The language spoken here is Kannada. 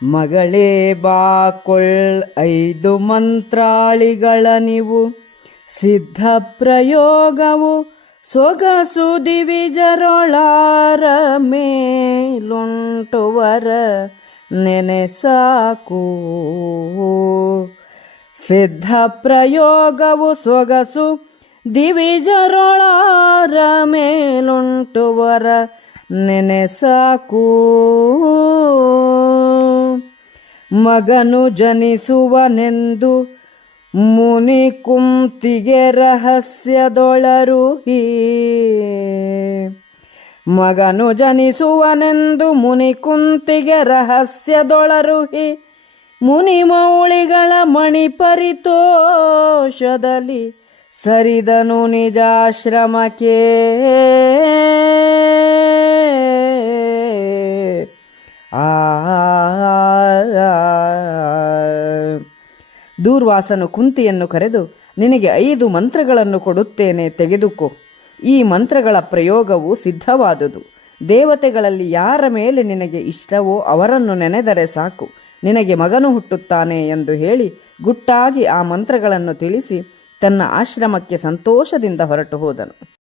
ಮಗಳೇ ಬಾಕೊಳ್ 5 ಮಂತ್ರಾಳಿಗಳ ನೀವು ಸಿದ್ಧ ಪ್ರಯೋಗವು ಸೊಗಸು ದಿವಿಜರೊಳಾರ ಮೇಲುಂಟುವರ ನೆನೆ ಸಾಕು. ಸಿದ್ಧ ಪ್ರಯೋಗವು ಸೊಗಸು ದಿವಿಜರೊಳಾರ ಮೇಲುಂಟುವರ ನೆನೆ ಸಾಕು. ಮಗನು ಜನಿಸುವನೆಂದು ಮುನಿ ಕುಂತಿಗೆ ರಹಸ್ಯದೊಳರುಹಿ. ಮಗನು ಜನಿಸುವನೆಂದು ಮುನಿ ಕುಂತಿಗೆ ರಹಸ್ಯದೊಳರುಹಿ. ಮುನಿ ಮೌಳಿಗಳ ಮಣಿಪರಿತೋಷದಲ್ಲಿ ಸರಿದನು ನಿಜಾಶ್ರಮಕ್ಕೆ. ದೂರ್ವಾಸನು ಕುಂತಿಯನ್ನು ಕರೆದು, ನಿನಗೆ 5 ಮಂತ್ರಗಳನ್ನು ಕೊಡುತ್ತೇನೆ, ತೆಗೆದುಕೋ. ಈ ಮಂತ್ರಗಳ ಪ್ರಯೋಗವು ಸಿದ್ಧವಾದುದು. ದೇವತೆಗಳಲ್ಲಿ ಯಾರ ಮೇಲೆ ನಿನಗೆ ಇಷ್ಟವೋ ಅವರನ್ನು ನೆನೆದರೆ ಸಾಕು, ನಿನಗೆ ಮಗನು ಹುಟ್ಟುತ್ತಾನೆ ಎಂದು ಹೇಳಿ ಗುಟ್ಟಾಗಿ ಆ ಮಂತ್ರಗಳನ್ನು ತಿಳಿಸಿ ತನ್ನ ಆಶ್ರಮಕ್ಕೆ ಸಂತೋಷದಿಂದ ಹೊರಟು ಹೋದನು.